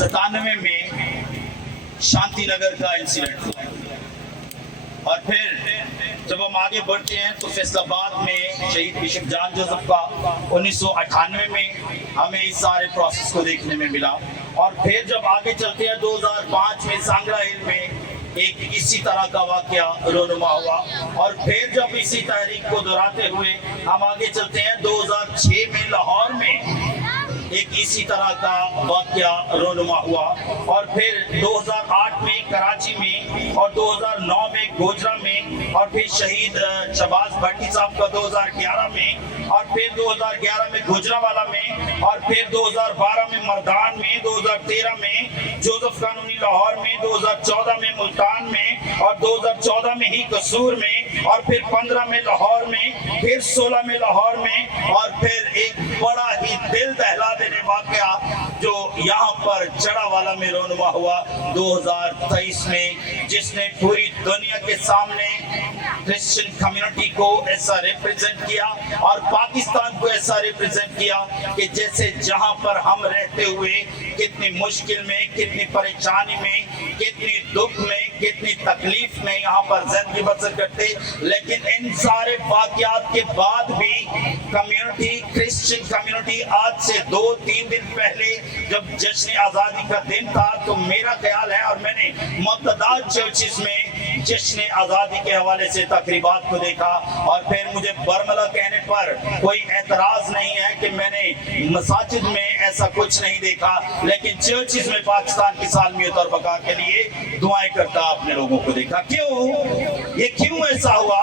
97 में शांति नगर का इंसिडेंट हुआ और फिर जब हम आगे बढ़ते हैं तो फैसलाबाद में शहीद बिशप जॉन जोसेफ का 1998 में हमें इस सारे प्रोसेस को देखने में मिला। और फिर जब आगे चलते हैं 2005 में सांगला हिल में एक इसी तरह का वाकया रोनुमा हुआ। और फिर जब इसी तहरीक को दोहराते हुए हम आगे चलते हैं 2006 में लाहौर में एक इसी तरह का वाकया रोनुमा हुआ। और फिर 2008 में कराची में और 2009 में गोजरा में और फिर शहीद शहबाज भट्टी साहब का 2011 में और फिर 2011 में गुजरावाला में और फिर 2012 में मर्दान में, 2013 में जोसेफ कानूनी लाहौर में, 2014 में मुल्तान में और 2014 में ही कसूर में और फिर 15 में लाहौर में, फिर 16 में लाहौर में और फिर एक बड़ा ही दिल दहला देने वाकया जो यहाँ पर जड़ावाला में रोनुमा हुआ 2023 में, जिसने पूरी दुनिया के सामने क्रिश्चियन कम्युनिटी को ऐसा रिप्रेजेंट किया और पाकिस्तान को ऐसा रिप्रेजेंट किया कि जैसे जहां पर हम रहते हुए कितनी मुश्किल में, कितनी परेशानी में, कितनी दुख में, कितनी तकलीफ में यहाँ पर जिंदगी बसर करते, लेकिन इन सारे वाकयात के बाद भी कम्युनिटी, क्रिश्चियन कम्युनिटी आज से 2-3 दिन पहले जब जश्न आज़ादी का दिन था तो मेरा ख्याल है और मैंने मुतअद्दिद चर्चेस में जश्न आज़ादी के हवाले से तकरीबात को देखा और फिर मुझे बरमला कहने पर कोई एतराज नहीं है कि मैंने मसाजिद में ऐसा कुछ नहीं देखा, लेकिन चर्चेस में पाकिस्तान की सालमियत और बका के लिए दुआएं करता अपने लोगों को देखा। क्यों ये क्यों ऐसा हुआ?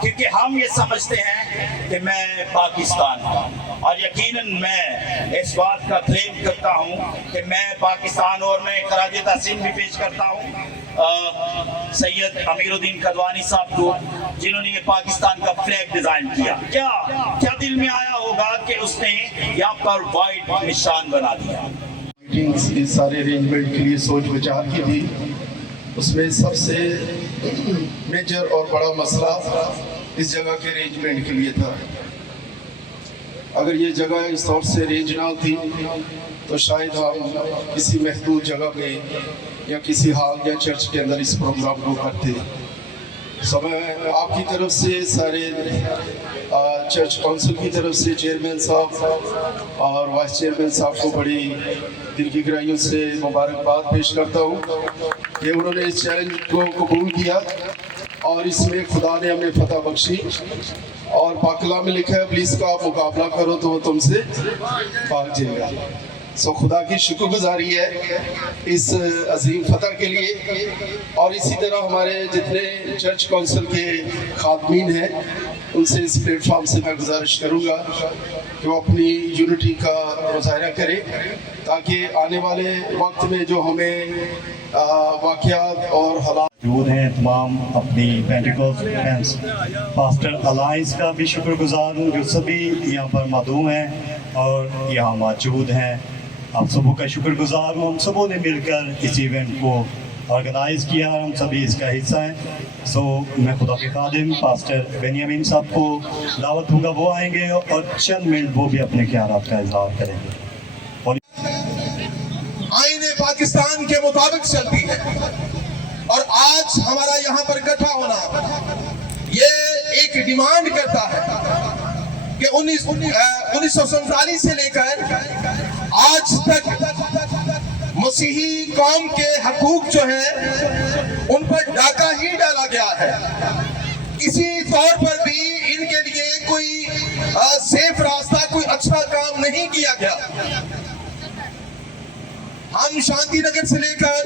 क्योंकि हम ये समझते हैं कि मैं पाकिस्तान हूँ और यकीनन मैं इस बात का क्लेम करता हूँ कि मैं पाकिस्तान और मैं खराज तहसीन भी पेश करता हूँ सैयद अमीरुद्दीन कदवानी साहब को, जिन्होंने ये पाकिस्तान का फ्लैग डिजाइन किया। क्या दिल में आया होगा कि उसने यहाँ पर वाइट निशान बना दिया। मीटिंग्स इस सारे अरेंजमेंट के लिए सोच विचार की थी, उसमें सबसे मेजर और बड़ा मसला इस जगह के अरेंजमेंट के लिए था। अगर ये जगह इस तौर से अरेंज ना होती तो शायद हम किसी महदूद जगह में या किसी हॉल या चर्च के अंदर इस प्रोग्राम को करते। मैं आपकी तरफ से, सारे चर्च काउंसिल की तरफ से चेयरमैन साहब और वाइस चेयरमैन साहब को बड़ी दिल की गहराइयों से मुबारकबाद पेश करता हूँ कि उन्होंने इस चैलेंज को कबूल किया और इसमें खुदा ने हमें फतह बख्शी। और पाकला में लिखा है इब्लीस का आप मुकाबला करो तो वो तुमसे भाग जाएगा। खुदा की शुक्रगुजारी है इस अजीम फतह के लिए। और इसी तरह हमारे जितने चर्च काउंसिल के खादमीन हैं उनसे इस प्लेटफॉर्म से मैं गुजारिश करूँगा कि वो अपनी यूनिटी का मुजाहरा करें ताकि आने वाले वक्त में जो हमें वाक़यात और हालात मौजूद हैं। तमाम अपनी पेंटिकॉस्ट पास्टर अलायंस का भी शुक्रगुजार हूँ जो सभी यहाँ पर मौजूद हैं और यहाँ मौजूद हैं। आप सबों का शुक्रगुजार हूँ। हम सबों ने मिलकर इस इवेंट को ऑर्गेनाइज़ किया और हम सभी इसका हिस्सा हैं। मैं खुदा के खादिम पास्टर बेनियामीन साहब को दावत दूँगा, वो आएंगे और चंद मिनट वो भी अपने ख्यालात का इजहार करेंगे। आईने पाकिस्तान के मुताबिक चलती है और आज हमारा यहाँ पर इकट्ठा होना ये एक डिमांड करता है कि 1947 से लेकर आज तक मसीही कौम के हकूक जो है उन पर डाका ही डाला गया है। किसी तौर पर भी इनके लिए कोई सेफ रास्ता, कोई अच्छा काम नहीं किया गया। हम शांति नगर से लेकर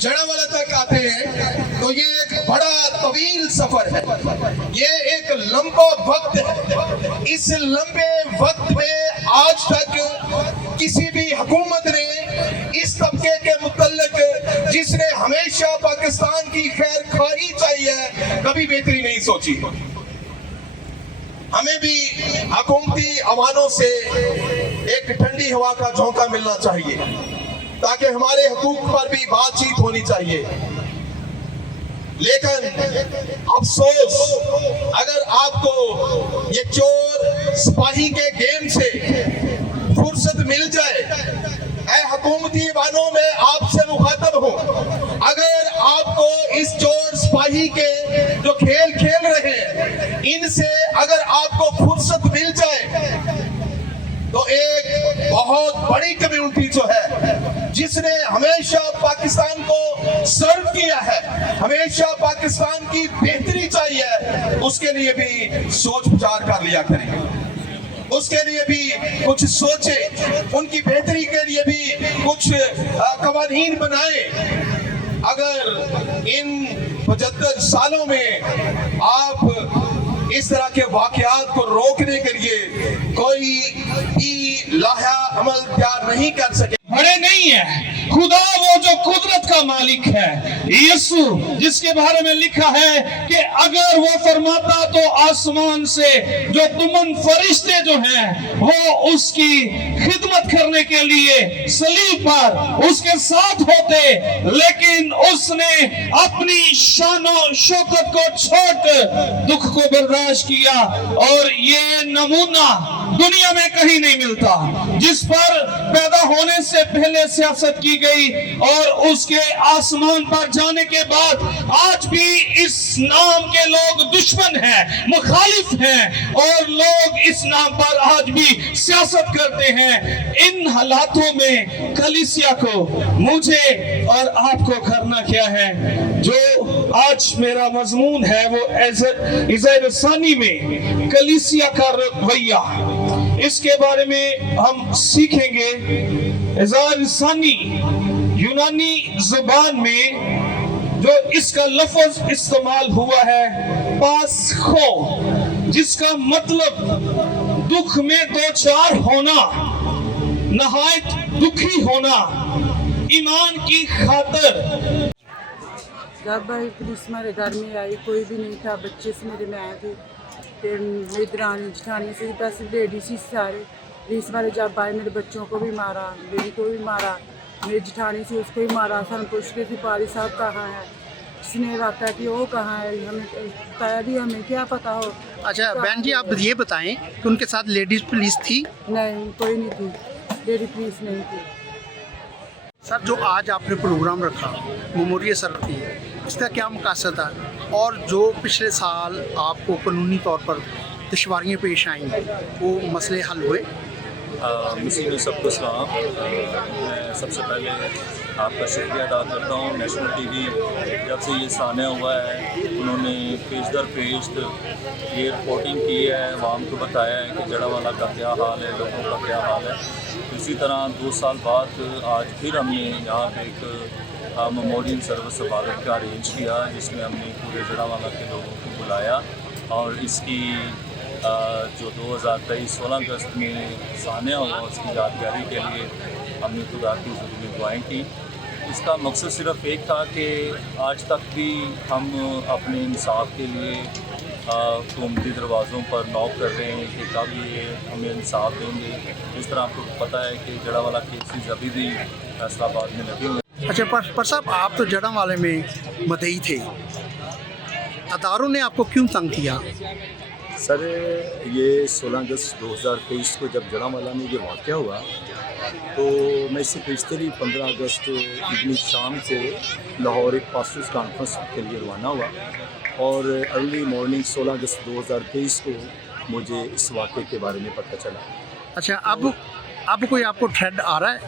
जड़ावाला तक आते हैं तो ये एक बड़ा तवील सफर है, ये एक लंबा वक्त है। इस लंबे वक्त में आज तक किसी भी हुकूमत ने इस तबके के मुतल्लिक जिसने हमेशा पाकिस्तान की खैर खाई चाहिए कभी बेहतरी नहीं सोची। हमें भी हुकूमती अवानों से एक ठंडी हवा का झोंका मिलना चाहिए ताकि हमारे हुकूक पर भी बातचीत होनी चाहिए। लेकिन अफसोस, अगर आपको ये चोर सिपाही के गेम से फुर्सत मिल जाए, मैं हुकूमती वालों में आपसे मुखातब हूँ, अगर आपको इस चोर सिपाही के जो खेल खेल रहे हैं इनसे अगर आपको फुर्सत मिल जाए तो एक बहुत बड़ी कम्युनिटी जो है जिसने हमेशा पाकिस्तान को सर्व किया है, हमेशा पाकिस्तान की बेहतरी चाहिए, उसके लिए भी सोच विचार कर लिया करें, उसके लिए भी कुछ सोचे, उनकी बेहतरी के लिए भी कुछ कवानीन बनाए। अगर इन 75 सालों में आप इस तरह के वाकयात को रोकने के लिए कोई भी लाहा अमल तैयार नहीं कर सके। बड़े नहीं है, खुदा वो जो कुदरत का मालिक है, यीशु जिसके बारे में लिखा है कि अगर वो फरमाता तो आसमान से जो तुमन फरिश्ते जो हैं वो उसकी खिदमत करने के लिए सलीब पर उसके साथ होते, लेकिन उसने अपनी शानो शौकत को छोड़कर दुख को बर्दाश्त किया। और ये नमूना दुनिया में कहीं नहीं मिलता, जिस पर पैदा होने से पहले सियासत की गई और उसके आसमान पर जाने के बाद आज भी इस नाम के लोग दुश्मन हैं, मुखालिफ हैं और लोग इस नाम पर आज भी सियासत करते हैं। इन हालातों में कलीसिया को, मुझे और आपको करना क्या है? जो आज मेरा मजमून है वो इज़ार सानी में कलीसिया का रवैया, इसके बारे में हम सीखेंगे। इज़ार सानी यूनानी जुबान में जो इसका लफ्ज इस्तेमाल हुआ है पासखो, जिसका मतलब दुख में दो चार होना, नहायत दुखी होना, ईमान की खातिर। जब पुलिस हमारे घर में आई कोई भी नहीं था, बच्चे से मेरे में आए थे, फिर मेरी दरानी जेठानी से बस लेडीज ही सारे पुलिस वाले जब आए मेरे बच्चों को भी मारा, बेटी को भी मारा, मेरी जेठानी से उसको भी मारा। सन पूछ के सिपाही साहब कहाँ है, किसने बताया कि वो कहाँ है, हमें बताया भी हमें क्या पता हो। अच्छा बहन जी, आप ये बताएं कि उनके साथ लेडीज पुलिस थी? नहीं, कोई नहीं थी, लेडी पुलिस नहीं थी। सर, जो आज आपने प्रोग्राम रखा मेमोरियल सर्व की, इसका क्या मकसद है? और जो पिछले साल आपको कानूनी तौर पर दुश्वारियाँ पेश आईं वो मसले हल हुए? मुस्लिम सबको सलाम। मैं सबसे पहले आपका शुक्रिया अदा करता हूँ। नेशनल टीवी जब से ये सान्या हुआ है उन्होंने पेश दर पेश ये रिपोर्टिंग की है, आवाम को बताया है कि जड़ावाला का क्या हाल है, लोगों का क्या हाल है। इसी तरह 2 साल बाद आज फिर हमने यहाँ पे एक मेमोरियल सर्विस इबादत का अरेंज किया, जिसमें हमने पूरे जड़ावाला के लोगों को बुलाया और इसकी जो 2023 16 अगस्त में सान्या हुआ उसकी यादगारी के लिए हमने खुदा की ज़रूरी दुआएँ की। इसका मकसद सिर्फ एक था कि आज तक भी हम अपने इंसाफ के लिए हुकूमती दरवाज़ों पर नॉक कर रहे हैं कि कब ये हमें इंसाफ देंगे। इस तरह आपको पता है कि जड़ावाला केसेस अभी भी फैसलाबाद में लगे हुए। अच्छा पर साहब, आप तो जड़ावाले में मदई थे, अदारों ने आपको क्यों तंग किया? सर, ये 16 अगस्त 2023 को जब जड़ावाला में ये वाक़या हुआ तो मैं इससे पिछले 15 अगस्त इवनिंग शाम से लाहौर एक पास्टर्स कॉन्फ्रेंस के लिए रवाना हुआ और अर्ली मॉर्निंग 16 अगस्त 2023 को मुझे इस वाक़े के बारे में पता चला। अच्छा, अब कोई आपको थ्रेड आ रहा है?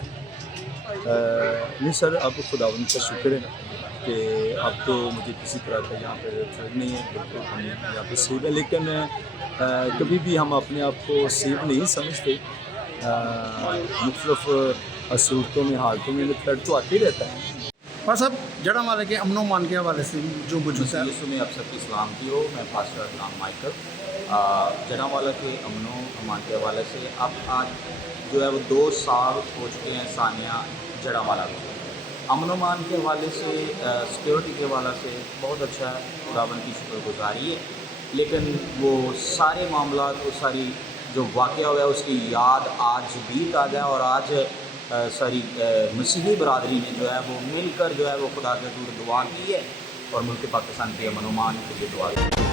नहीं सर, अब खुदावंद का शुक्र है कि अब तो मुझे किसी तरह का यहाँ पर थ्रेड नहीं है, बिल्कुल हम यहाँ पर सेफ है। लेकिन कभी भी हम अपने आप को सेफ नहीं समझते। मुख्तलिफ सूरतों में, हालतों में थ्रेड तो आते रहता है। पर साहब, जड़ावाले के अमनो मान के हवाले से जो मौजूद है, में आप सबकी सलाम की हो। मैं पास्टर नाम माइकल। जड़ावाला के अमनो अमान के हवाले से अब आज जो है वो 2 साल हो चुके हैं सानिया जड़ावाला को। अमन अमान के हवाले से, सिक्योरिटी के हवाले से बहुत अच्छा है, खुदावंद की शुक्रगुजारी है। लेकिन वो सारे मामला, वो सारी जो वाक़या हुआ है उसकी याद आज भी ताज़ा है और आज सारी मसीही बरादरी ने जो है वो मिलकर जो है वो खुदा के दूर दुआ की है और मुल्क पाकिस्तान के अमन अमान के लिए दुआ की।